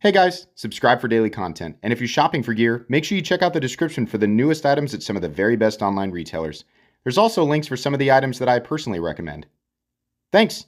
Hey guys, subscribe for daily content. And if you're shopping for gear, make sure you check out the description for the newest items at some of the very best online retailers. There's also links for some of the items that I personally recommend. Thanks!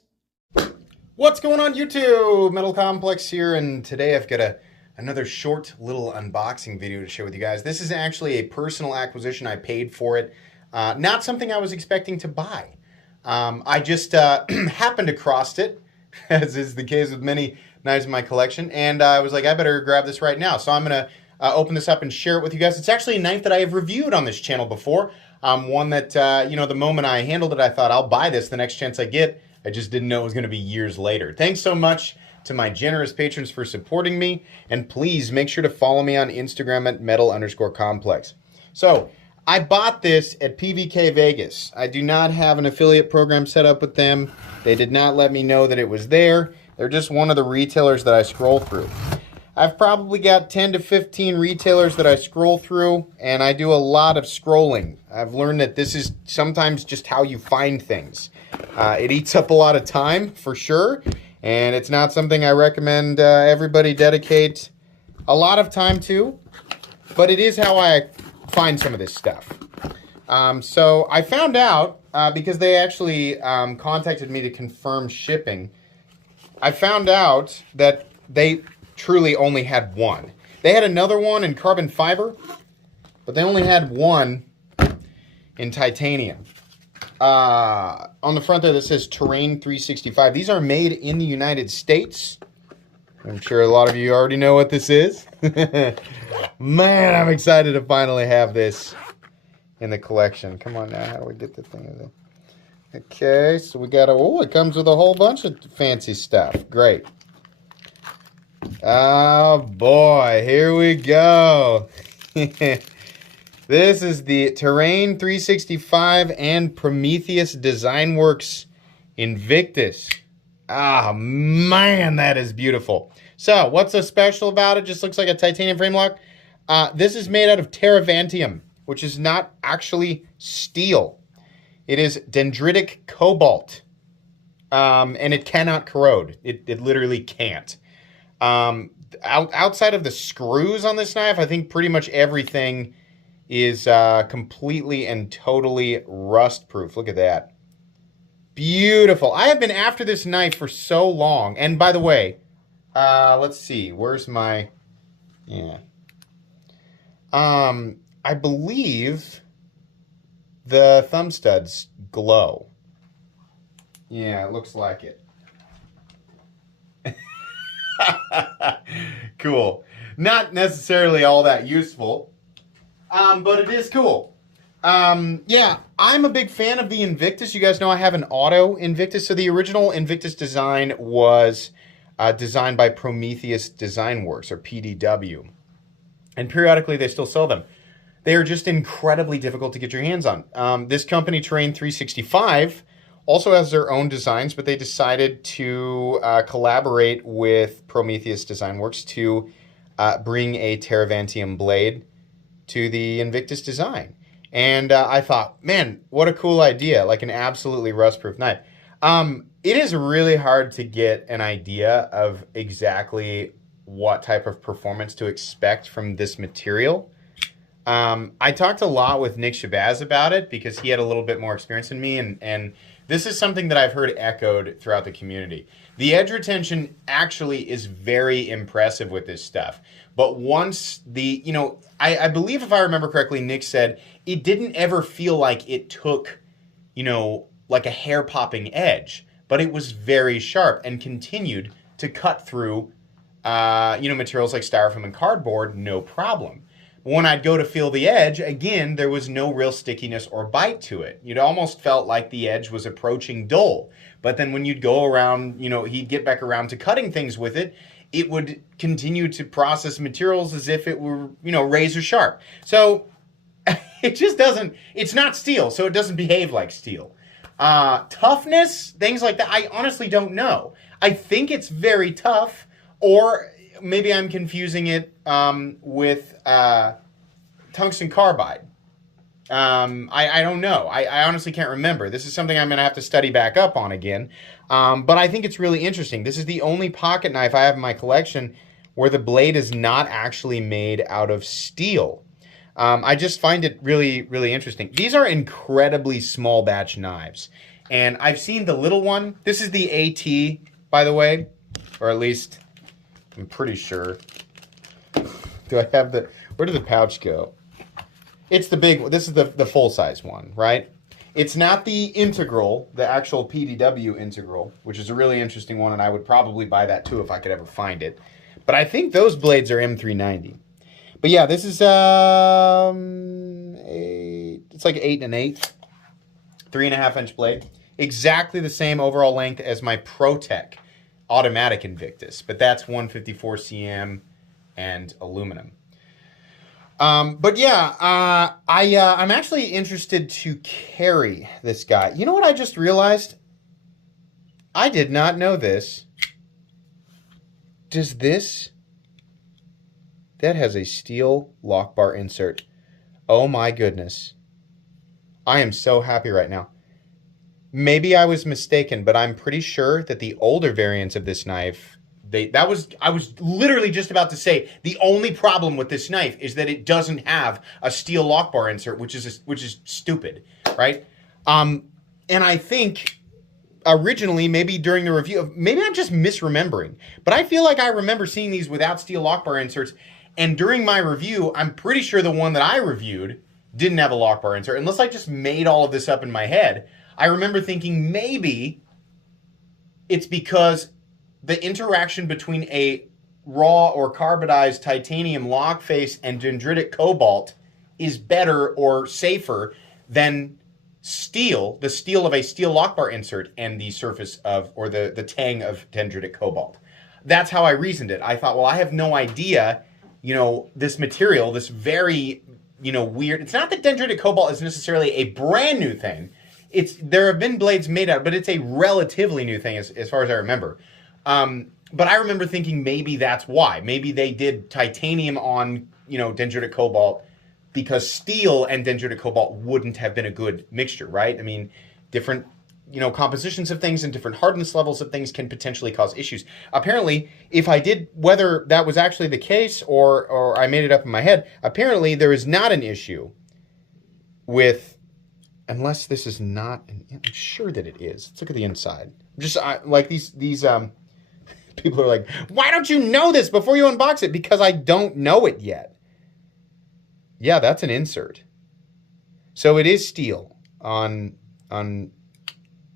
What's going on YouTube? Metal Complex here, and today I've got another short little unboxing video to share with you guys. This is actually a personal acquisition. I paid for it. Not something I was expecting to buy. I just happened across it, as is the case with many knives in my collection, and I was like, I better grab this right now. So I'm going to open this up and share it with you guys. It's actually a knife that I have reviewed on this channel before. One that, the moment I handled it, I thought, I'll buy this the next chance I get. I just didn't know it was going to be years later. Thanks so much to my generous patrons for supporting me, and please make sure to follow me on Instagram at metal_complex. So I bought this at PVK Vegas. I do not have an affiliate program set up with them. They did not let me know that it was there. They're just one of the retailers that I scroll through. I've probably got 10 to 15 retailers that I scroll through, and I do a lot of scrolling. I've learned that this is sometimes just how you find things. It eats up a lot of time, for sure, and it's not something I recommend everybody dedicate a lot of time to, but it is how I find some of this stuff. So I found out, because they actually contacted me to confirm shipping, I found out that they truly only had one. They had another one in carbon fiber, but they only had one in titanium. On the front there that says Terrain 365. These are made in the United States. I'm sure a lot of you already know what this is. Man, I'm excited to finally have this in the collection. Come on now, how do we get the thing of it? Okay, so we got it comes with a whole bunch of fancy stuff. Great. Oh boy, here we go. This is the Terrain 365 and Prometheus Design Works Invictus. Ah, man, that is beautiful. So, what's so special about it? Just looks like a titanium frame lock. This is made out of terravantium, which is not actually steel. It is dendritic cobalt, and it cannot corrode. It literally can't. Outside of the screws on this knife, I think pretty much everything is completely and totally rust-proof. Look at that. Beautiful. I have been after this knife for so long. And by the way, let's see. Where's my... Yeah. I believe the thumb studs glow. Yeah, it looks like it. Cool. Not necessarily all that useful, but it is cool. Yeah, I'm a big fan of the Invictus. You guys know I have an auto Invictus. So the original Invictus design was designed by Prometheus Design Works, or PDW. And periodically they still sell them. They are just incredibly difficult to get your hands on. This company, Terrain 365, also has their own designs, but they decided to collaborate with Prometheus Design Works to bring a terravantium blade to the Invictus design. And I thought, man, what a cool idea, like an absolutely rust-proof knife. It is really hard to get an idea of exactly what type of performance to expect from this material. I talked a lot with Nick Shabazz about it because he had a little bit more experience than me, and this is something that I've heard echoed throughout the community. The edge retention actually is very impressive with this stuff. But once the, I believe if I remember correctly, Nick said it didn't ever feel like it took, like a hair-popping edge, but it was very sharp and continued to cut through, materials like styrofoam and cardboard, no problem. When I'd go to feel the edge, again, there was no real stickiness or bite to it. You'd almost felt like the edge was approaching dull. But then when you'd go around, he'd get back around to cutting things with it, it would continue to process materials as if it were, razor sharp. So it just doesn't, it's not steel, so it doesn't behave like steel. Toughness, things like that, I honestly don't know. I think it's very tough, or maybe I'm confusing it with tungsten carbide. I don't know. I honestly can't remember. This is something I'm going to have to study back up on again. But I think it's really interesting. This is the only pocket knife I have in my collection where the blade is not actually made out of steel. I just find it really, really interesting. These are incredibly small batch knives. And I've seen the little one. This is the AT, by the way. Or at least, I'm pretty sure. Do I have the... Where did the pouch go? It's the big one. This is the full-size one, right? It's not the integral, the actual PDW integral, which is a really interesting one, and I would probably buy that too if I could ever find it. But I think those blades are M390. But yeah, this is it's like 8 1/8, 3.5-inch blade. Exactly the same overall length as my ProTech automatic Invictus, but that's 154 cm and aluminum. But yeah, I'm actually interested to carry this guy. You know what I just realized? I did not know this. Does this... That has a steel lock bar insert. Oh my goodness. I am so happy right now. Maybe I was mistaken, but I'm pretty sure that the older variants of this knife... I was literally just about to say the only problem with this knife is that it doesn't have a steel lock bar insert, which is stupid, right? And I think originally, maybe during the review, maybe I'm just misremembering, but I feel like I remember seeing these without steel lock bar inserts. And during my review, I'm pretty sure the one that I reviewed didn't have a lock bar insert, unless I just made all of this up in my head. I remember thinking maybe it's because the interaction between a raw or carbonized titanium lock face and dendritic cobalt is better or safer than steel, the steel of a steel lock bar insert and the surface of, or the tang of dendritic cobalt. That's how I reasoned it. I thought, well, I have no idea, you know, this material, this very, you know, weird, it's not that dendritic cobalt is necessarily a brand new thing. There have been blades made out of it, but it's a relatively new thing as far as I remember. But I remember thinking maybe that's why. Maybe they did titanium on, you know, dendritic cobalt because steel and dendritic cobalt wouldn't have been a good mixture, right? I mean, different, you know, compositions of things and different hardness levels of things can potentially cause issues. Apparently, if I did, whether that was actually the case or I made it up in my head, apparently there is not an issue with, unless this is not, I'm sure that it is. Let's look at the inside. Just like these people are like, why don't you know this before you unbox it? Because I don't know it yet. Yeah, that's an insert. So it is steel on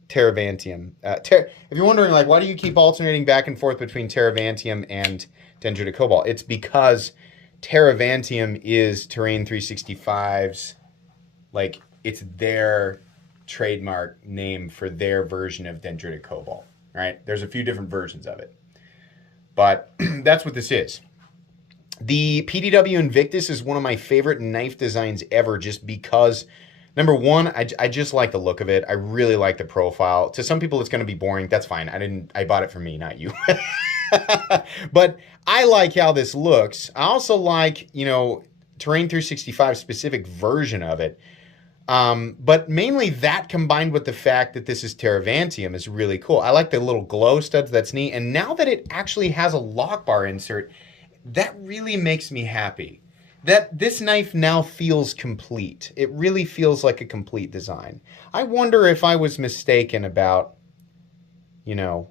Terravantium. If you're wondering, like, why do you keep alternating back and forth between Terravantium and dendritic cobalt? It's because Terravantium is Terrain 365's, like, it's their trademark name for their version of dendritic cobalt, right? There's a few different versions of it. But that's what this is. The PDW Invictus is one of my favorite knife designs ever just because, number one, I just like the look of it. I really like the profile. To some people, it's going to be boring. That's fine. I bought it for me, not you. But I like how this looks. I also like, you know, Terrain 365 specific version of it. But mainly that combined with the fact that this is Terravantium is really cool. I like the little glow studs, that's neat. And now that it actually has a lock bar insert, that really makes me happy. That this knife now feels complete. It really feels like a complete design. I wonder if I was mistaken about, you know,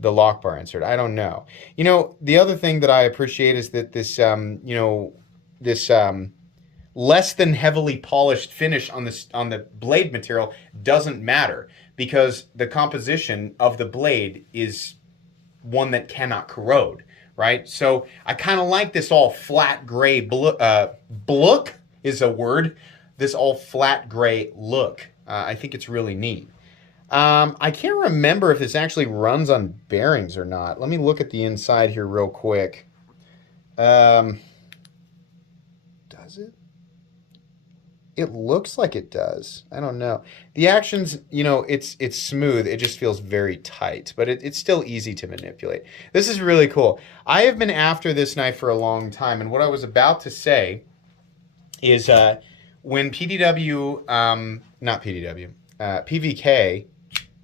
the lock bar insert. I don't know. You know, the other thing that I appreciate is that this, you know, this, less than heavily polished finish on the blade material doesn't matter because the composition of the blade is one that cannot corrode, right? So I kind of like this all flat gray look is a word. This all flat gray look. I think it's really neat. I can't remember if this actually runs on bearings or not. Let me look at the inside here real quick. Does it? It looks like it does. I don't know. The action's, you know, it's smooth. It just feels very tight, but it's still easy to manipulate. This is really cool. I have been after this knife for a long time, and what I was about to say is when PVK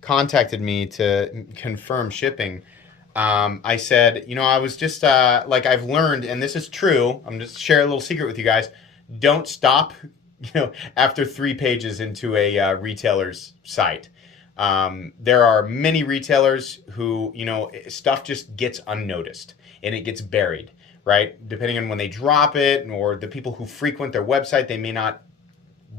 contacted me to confirm shipping, I said, I was just like, I've learned, and this is true. I'm just share a little secret with you guys. Don't stop, after 3 pages into a retailer's site. There are many retailers who, stuff just gets unnoticed and it gets buried, right? Depending on when they drop it, or the people who frequent their website, they may not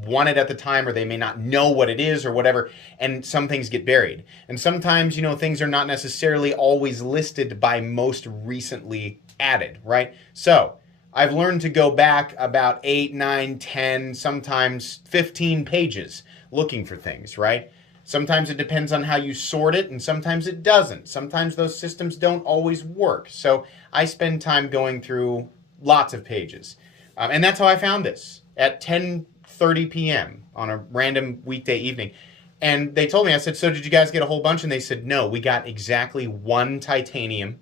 want it at the time, or they may not know what it is or whatever, and some things get buried. And sometimes, things are not necessarily always listed by most recently added, right? So I've learned to go back about 8, 9, 10, sometimes 15 pages looking for things, right? Sometimes it depends on how you sort it, and sometimes it doesn't. Sometimes those systems don't always work. So I spend time going through lots of pages. And that's how I found this at 10:30 p.m. on a random weekday evening. And they told me, I said, so did you guys get a whole bunch? And they said, no, we got exactly 1 titanium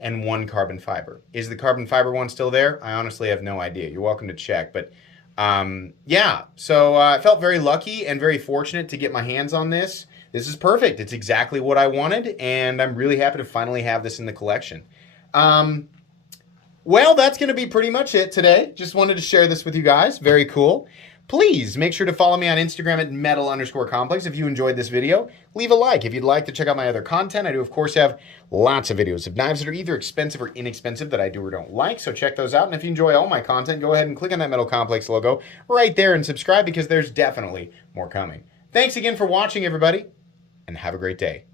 and 1 carbon fiber. Is the carbon fiber one still there? I honestly have no idea. You're welcome to check. But yeah, so I felt very lucky and very fortunate to get my hands on this. This is perfect. It's exactly what I wanted, and I'm really happy to finally have this in the collection. Well, that's going to be pretty much it today. Just wanted to share this with you guys. Very cool. Please make sure to follow me on Instagram at metal_complex if you enjoyed this video. Leave a like if you'd like to check out my other content. I do, of course, have lots of videos of knives that are either expensive or inexpensive that I do or don't like, so check those out. And if you enjoy all my content, go ahead and click on that Metal Complex logo right there and subscribe, because there's definitely more coming. Thanks again for watching, everybody, and have a great day.